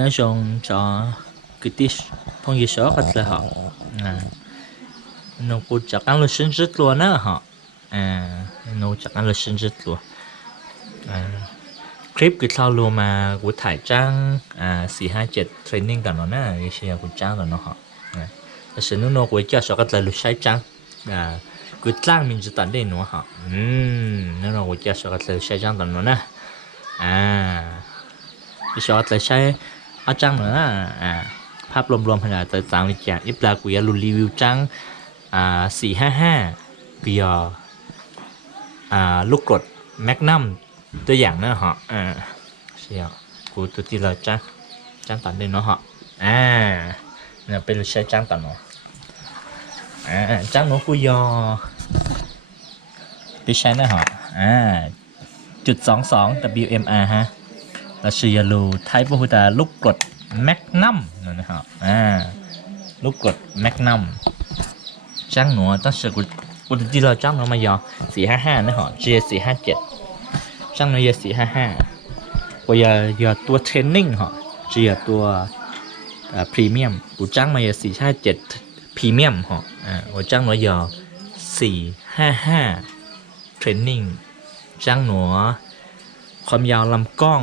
nhớ trong cho cái tí phong gì số cách là họ à nó cũng chắc ăn là sinh rất luôn á họ à nó chắc ăn là sinh rất luôn à clip cái sau luôn mà của thải trang à สี่ห้าเจ็ด training กันเนาะนะไอ้เชียกูจ้างกันเนาะ họ à แต่ฉันนึกว่าจะสอนกันเลยรู้ใช้จ้างอ่ากูจ้างมันจะตัดได้เนาะ họ อืมนั่นเราจะสอนกันเลยใช้จ้างกัน เอาจังเหรออ่าภาพรวมๆขนาดแต่ต่างเลยจ้ะอีปลากุยาลุรีวิวจังอ่าสี่ห้าห้ากุยอ่าลูกกรดแมกนัมตัวอย่างเนาะฮะอ่าเชียวกูตัวที่เราจ้างจ้างตันด้วยเนาะฮะอ่าเนี่ยเป็นใช้จ้างตันเนาะอ่าจ้างเนาะกุยาไปใช้นะฮะอ่าจุดสองสอง WMR ฮะ รัสเซียลูไทป์พระพุทธาลูกกรดแมกนัมนั่นนะครับอ่าลูกกรดแมกนัมจ้างหนูตั้งแต่กูกูที่เราจ้างหนูมายอสี่ห้าห้านะฮะ G สี่ห้าเจ็ดจ้างหนูยาสี่ห้าห้ากูยายาตัวเทรนนิ่งฮะ G ตัวพรีเมียมกูจ้างมายาสี่ห้าเจ็ดพรีเมียมฮะอ่ากูจ้างหนูยาสี่ห้าห้าเทรนนิ่งจ้างหนูความยาวลำกล้อง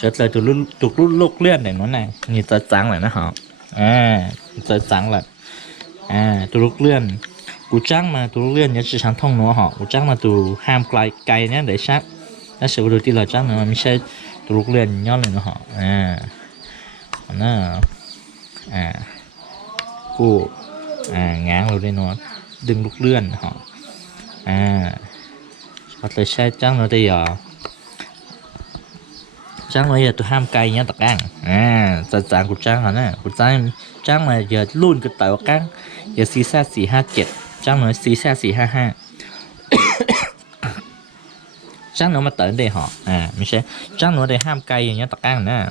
ชดเลยจุกรุ่นจุกรุ่ลูกเลื่อนหน่ยนู้นหน่อยนี่จะจังเลยนะฮะอ่าจะจังแหละอ่าจุกลูกเลื่อนกูจ้างมาตัวเลื่อนเนี่ยจะช่างท่องนัวหอกูจ้างมาตัวห้ามไกลไกลเนี่ยเดี๋ยวชักถ้าเสือดูที่เราจ้างเนี่ยมันไม่ใช่ตัวลูกเลื่อนย้อนเลยนะหออ่าน่าอ่ากูอ่าง้างเราได้นอนดึงลูกเลื่อนหออ่าเราจะใช้จ้างเราได้หรอ trắng nữa đây à trang mà giờ tôi ham cây nhá tạc ăn à giờ trang của trang hả nè của trang trang mà giờ luôn cái tàu căng giờ xì xa xì hai jet trang nói xì xa xì hai hai trang nó mà tới đây họ à mình sẽ trang nó đây ham cây nhá tạc ăn nè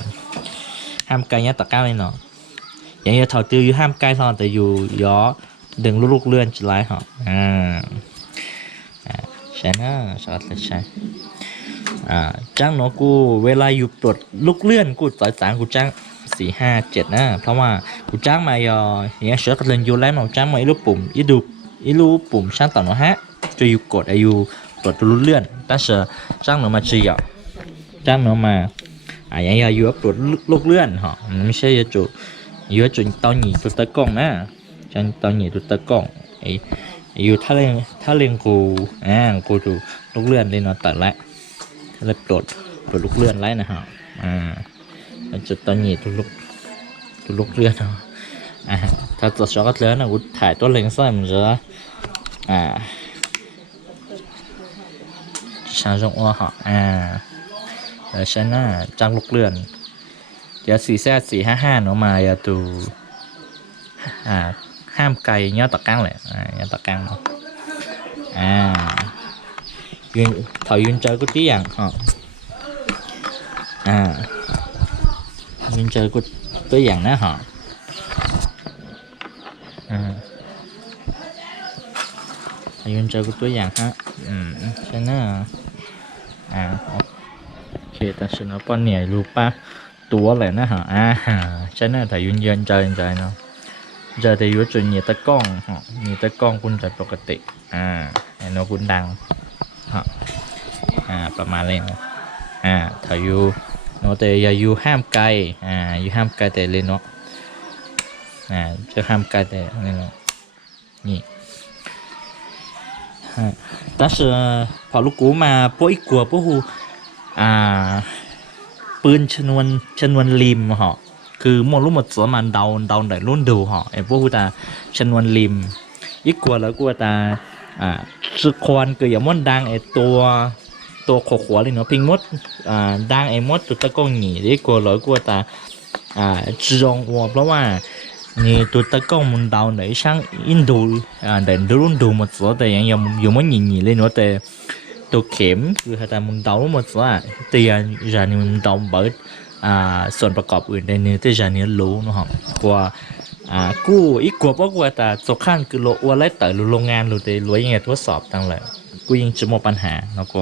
ham cây nhá tạc ăn đây nó vậy giờ thầu tiêu ham cây thôi tại dù gió đừng lúc lúc lươn trở lại họ à à sẽ nó sợ là sai อ่าจ้างเนาะกูเวลาอยู่ปลดลูกเลื่อนกูต่อยสางกูจ้างสี่ห้าเจ็ดนะเพราะว่ากูจ้างมายออย่างเงี้ยเชือกเล่นอยู่แล้วมาจ้างมาอีลูกปุ่มอีดูอีลูกปุ่มช่างต่อเนาะฮะจะอยู่กดอายุปลดลูกเลื่อนแต่เสือจ้างเนาะมาจีอ่จ้างเนาะมาอ่าอย่างเงี้ยอยู่ปลดลูกเลื่อนฮะไม่ใช่จุอยู่จุดตอนหนีตัวตะกล้องนะจังตอนหนีตัวตะกล้องไออยู่ถ้าเล่นถ้าเล่นกูอ่ากูดูลูกเลื่อนเลยเนาะตัดละ เลยปลดปลดลูกเลื่อนไล่นะฮะอ่ามันจะตอนนี้ตัวลูกตัวลูกเลื่อนเนาะอ่าถ้าตัวช็อกโกแลตนนะกูถ่ายตัวเล็งใส่มันจะอ่าช่างจงอ้วฮะอ่าแล้วฉันน่ะจ้างลูกเลื่อนเดี๋ยวสี่แซ่สี่ห้าห้าเนาะมาอย่าตูอ่าห้ามไกลเงี้ยตะกังเลยอ่าเงี้ยตะกังเนาะอ่า ยืนถอยยืนเจอกูที่อย่างฮะอ่ายืนเจอกูตัวอย่างนะฮะอ่ายืนเจอกูตัวอย่างฮะอืมใช่นะอ่าโอเคแต่ฉันเอาป้อนเนี่ยรู้ปะตัวอะไรนะฮะอ่าใช่นะแต่ยืนยืนเจอใจเนาะเจอแต่ยืนจนเหยียดตะกล้องฮะเหยียดตะกล้องคุณจะปกติอ่าไอ้โนคุณดังฮะ อ่าประมาณนี้นะอ่าถ้าอยู่เนาะแต่อย่าอยู่ห้ามไกลอ่าอยู่ห้ามไกลแต่เลยเนาะอ่าจะทำการแต่นี่เนาะนี่但是พอลูกกูมาพวกอีกกลัวพวกหูอ่าปืนชนวนชนวนริมเหรอคือหมดรู้หมดสมันเดาเดาไหนรุ่นดูเหรอไอ้พวกกูตาชนวนริมอีกกลัวแล้วกูตาอ่าสุควันคืออย่ามันดังไอ้ตัว ตัวขวๆเลยเนาะพิงมดอ่าดังไอ้มดตัวตะกงหนีอีกกลัวแล้วกูตาอ่าจงวัวเพราะว่า你ตัวตะกงมันดาวไหนช่างอินดูอ่าเดินรุ่นดูหมดสแต่ยังยังยังไม่หนีหนีเลยเนาะแต่ตัวเข็มคือถ้ามันดาวหมดว่าเตียนจานี่มันดาวเบิดอ่าส่วนประกอบอื่นในเนื้อที่จานี่รู้นะครับกว่าอ่ากู้อีกกว่าเพราะว่าแต่สำคัญคือโลว่าไรแต่โรงงานหรู้แต่รู้ยังไงทดสอบตั้งเลยกูยังจะมปัญหาแล้วก็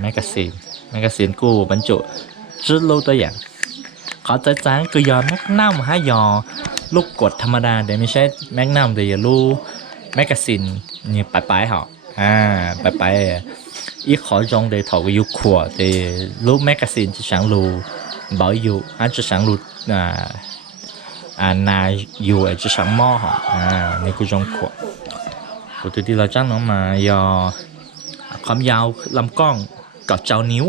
แมกกาซีนแมกกาซีนกูบรรจุชุดลูตัวอย่าง ขอใจจ้งก็ยอนแมกนัมฮะยอ ลูกกดธรรมดาเดี๋ยวไม่ใช่แมกนัมเดี๋ยวลูแมกกาซีนนี่ปลายปลายเหรออ่าปลายปลายอีขอจงเดี๋ยวถอดยุขวดเดี๋ยวลูกแมกกาซีนจะสังลูบอกอยู่ฮะจะสังลูอ่าอ่านาอยู่จะสังหม้อเหรออ่านี่กูจงขวดกูตัวที่เราจ้างน้องมายอ ความยาวลำกล้องกับเจ้านิ้ว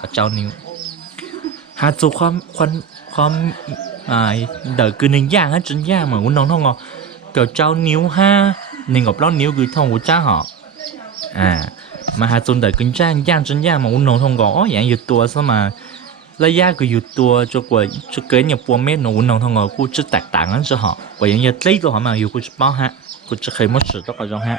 กับเจ้านิ้ว หาสูความความความอาเดอคือหนึ่งอย่างฮะจนยากเหมือนน้องท่องอกับเจ้านิ้วฮะหนึ่งกับล้อนิ้วคือท่องหัวจ้าหออ่ามาหาจนเดอคืนจ้างย่างจนยากเหมือนน้องท่องกออ๋ออย่างอยู่ตัวซะมาระยะก็อยู่ตัวจกว่าจะเกินอย่างปัวเม็ดหนูน้องทองอกูจะแตกต่างกันซะหอว่าอย่างเงี้ยเจ๊ตัวหอมาอยู่กูจะป้อฮะกูจะเคยมั่วสุดตัวก็จงฮะ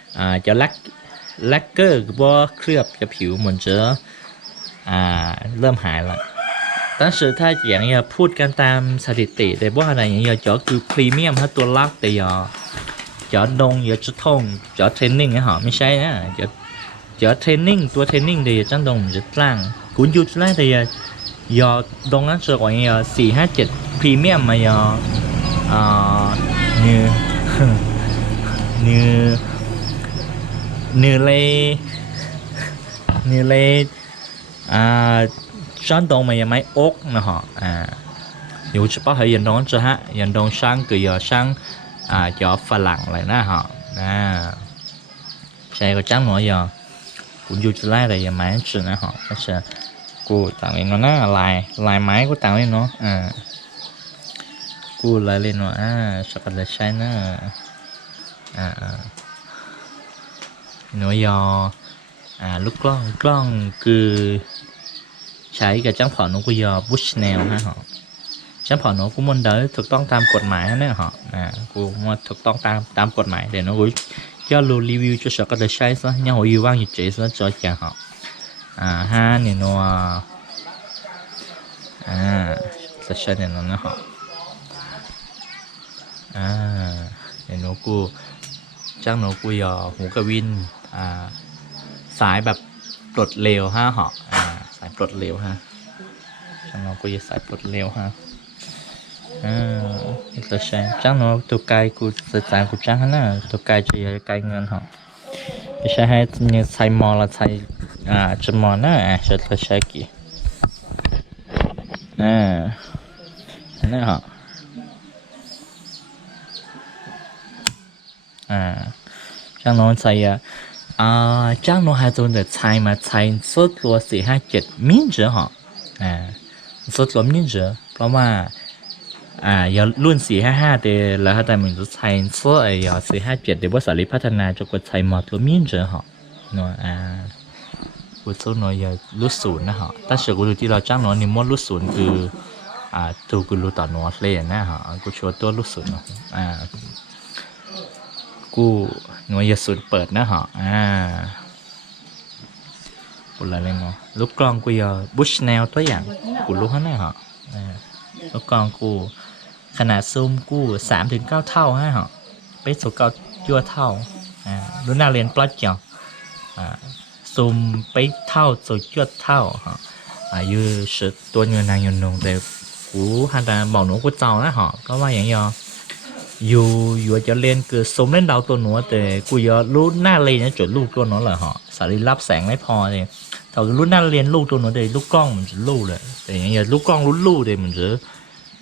่าจะลักลักเกอร์ว่าเคลือบกับผิวเหมือนจะอ่าเริ่มหายละแต่ถ้าอย่างเงี้ยพูดกันตามสถิติแต่ว่าอะไรอย่างเงี้ยจอคือพรีเมียมฮะตัวลักแต่ยอจอดงจะจะทงจะเทรนนิ่งนะฮะไม่ใช่นะจอจะเทรนนิ่งตัวเทรนนิ่งเดียจังดงจะตั้งคุณยุดแรกเแต่ยวยอดงนั้นสวยยอสี่ห้าเจ็ดพรีเมียมมายออ่าเนื้อเนื้อ nilai nilai à sáng đồng mà máy ốc nè họ à dù chỉ bắt thấy dành đón cho ha dành đón sáng từ giờ sáng à cho pha lặng lại đó họ à xe có trắng mỗi giờ cũng dù chỉ lái lại giờ máy chứ nè họ nó sẽ cô tạo nên nó nó lại lại máy của tạo nên nó à cô lại lên nó à sao cần là sai nó à à ะฮะก็จะกูต่างเล่นเนาะนะลายลายไม้กูต่างเล่นเนาะอ่ากูลายเล่นเนาะอ่าสักแต่ใช่นะอ่าอ่าหนูยออ่าลูกกล้องกล้องคือใช้กับจ้างผอนกุยอบุชแนลฮะฮะจ้างผอนกุมันเดอถูกต้องตามกฎหมายนะฮะอ่ากูมาถูกต้องตามตามกฎหมายเดี๋ยวนะกูจะรู้รีวิวจะสก็จะใช้ซะยังหัวอยู่ว่างอยู่เจ๊ซะจอยจังฮะอ่าฮะเนี่ยนัวอ่าจะใช้เนี่ยนะฮะอ่าเดี๋ยนูกูจ้างหนูกูยอหูกระวิน สายแบบปลดเร็วฮะฮะอ่าสายปลดเร็วฮะช่างเราก็จะสายปลดเร็วฮะอ่าตัวใช้จ้างเราตัวไกลกูจะจ่ายกูจ้างฮะนะตัวไกลจะยังไกลเงินฮะไม่ใช่ให้เนี่ยใช้มอละใช้อ่าจะมอนะอ่าใช้ตัวใช้กี่อ่านี่ฮะอ่าจ้างเราใช้อะ 啊，张罗还做的猜嘛猜所罗四ห้าเจ็ดมินเจอฮะอ่า所罗มินเจอเพราะว่า อ่าอย่ารุ่นสี่ห้าห้าเดแล้วถ้าแต่มันจะใช้เสื้อไอ้ยาสี่ห้าเจ็ดเดี๋ยวว่าสารีพัฒนาจะกดใช้หมดตัวมีนเจอเหรอเนาะอ่ากูสู้เนาะอย่ารุ่นศูนย์นะฮะแต่เชื่อกูดูที่เราจ้างเนาะนี่มดรุ่นศูนย์คืออ่าตัวกูรู้ต่อเนาะเลยนะฮะกูชัวร์ตัวรุ่นศูนย์เนาะอ่ากู หน่วยยศูนเปิดนะฮะอ่าปุ่นอะไรเนาะลูกกลองกูยอบุชแนวตัวอย่างกูลูกข้างหน้าฮะลูกกลองกู ขนาดซูมกูสามถึงเก้าเท่าฮะฮะไปสู่เก้ายั่วเท่าอ่ารุ่นหน้าเรียนปลัดเกี่ยวอ่าซูมไปเท่าสู่ยั่เท่าฮะอายุสุดตัวเงินนางยนนงแต่กูฮันดาบอกหนูกูเจ้านะฮะก็ว่าอย่างยอ อยู่อยู่จะเรียนเกิดสมเล่นดาวตัวหนูแต่กูยอรู้หน้าเรียนจดลูกตัวหนูเหรอฮะสารีรับแสงไม่พอเลยถ้ารู้หน้าเรียนลูกตัวหนูเดี๋ยวลูกกล้องมันจะลูกเลยแต่อย่างเงี้ยลูกกล้องรู้ลูกเดี๋ยวมันจะ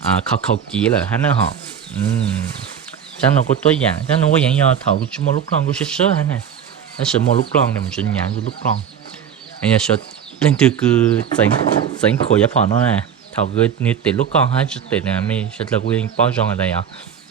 อ่าเขาเขากีเลยฮะนะฮะอืมจังเราก็ตัวอย่างจังเราก็อย่างยอเถากูชิมลูกกล้องกูเชื่อเฮะเนี่ยแล้าชิมลูกกล้องเนี่ยมันจะหยางกูลูกกล้องอันนี้ชดเล่นตือคือจังจังขวยพอนนั่นแหละเถากูนี่ติดลูกกล้องฮะจะติดนะไม่ชดเรากูยังป้อนจองอะไรอะ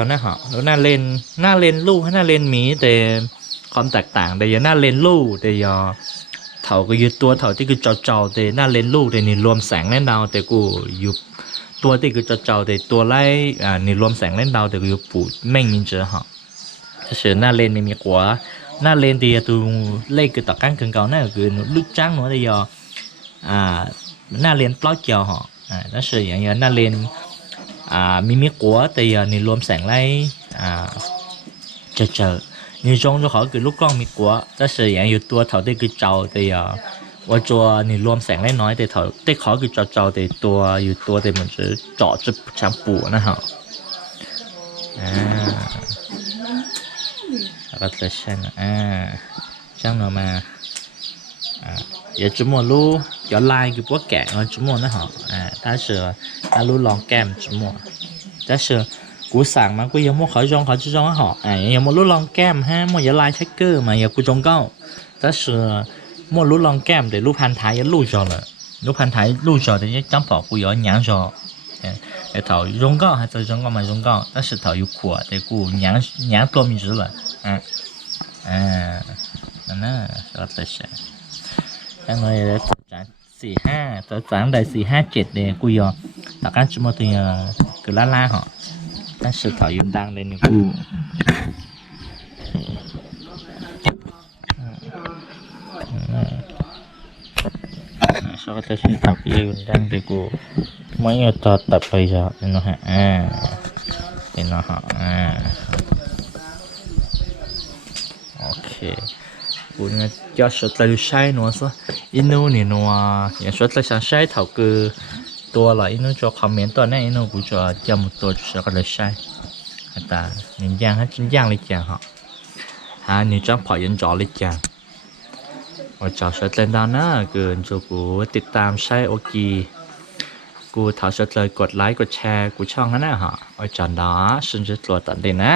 ยวหน้าเหาะรู้หน้าเลนหน้าเลนลู่ให้หน้าเลนหมีแต่ความแตกต่างแต่ยาหน้าเลนลู่แต่ย่าเถาก็อยู่ตัวเถาที่คือจ้าๆแต่หน้าเลนลู่แต่นี่รวมแสงเล่นดาวแต่กูอยู่ ตัวที่คือเจ้าๆแต่ตัวไล่อ่านี่รวมแสงเล่นดาวแต่กูอยู่ปู่แม่งมินเจอเหาะแต่เสือหน้าเลน ไม่มีหัวหน้าเลนthì tôi lấy cái tờ cán cần cầu nàyคือlúc trắng nữa thì giờ à na lên plot chờ họ à nó sử dụng như na lên à mi mi của thì giờ ni luôn sáng lấy à chờ chờ như trong cho họ cái lúc con mi của nó sử dụng như tua thầu thì cái trâu thì giờ 我做你乱成咧nói thì thầu thì khó cái trò trò thì tua như tua thì mình sẽ trọ cho chẳng bù nữa hả à rất là xanh à chẳng nào mà à giờ chúng mua lu cho like cái bút kẹt nó chúng mua nó họ à ta sửa ta lu lòng kem chúng mua ta sửa cú sáng mà cú giờ mua khỏi trong khỏi chứ trong họ à giờ mua lu lòng kem ha mua giờ like checker mà giờ cú trong câu ta sửa mua lu lòng kem để lu hành thái giờ lu cho là lu hành thái lu cho thì chắc bảo cú giờ nhãn cho để thầu rong gạo hay là rong gạo mà rong gạo 但是头有苦để cú nhãn nhãn多米值了啊啊那rất là sẽ จังเลยจานสี่ห้าตัวจานใดสี่ห้าเจ็ดเนี่ยกูยอมแต่การจุดมาตัวคือล่าล่าเหรอ但是讨厌当的你 ก็จะชินตับยืนดันไปกูไม่เอาตัดตับไปจ้ะเป็นนะฮะอ่าเป็นนะฮะอ่าโอเคกูเนี่ยจะชดใจดูใช่นัวซะอินูนี่นัวอย่างชดใจฉันใช่เท่าคือตัวละอินูจะคอมเมนต์ตอนนี้อินูกูจะจำตัวชดใจใช่แต่เนี่งยัางฮะจริงอยังเลยจ้ะฮะฮะเนี่งจังพอยันจอเลยจ้ะ ออกจากเชตเลนดาน่าเกินจูกูติดตามใช้โอกีกูถาเชเลยกดไลค์กดแชร์กูช่องนั่นนะฮะว่าจันดาฉันจะตัวตัดดีนะ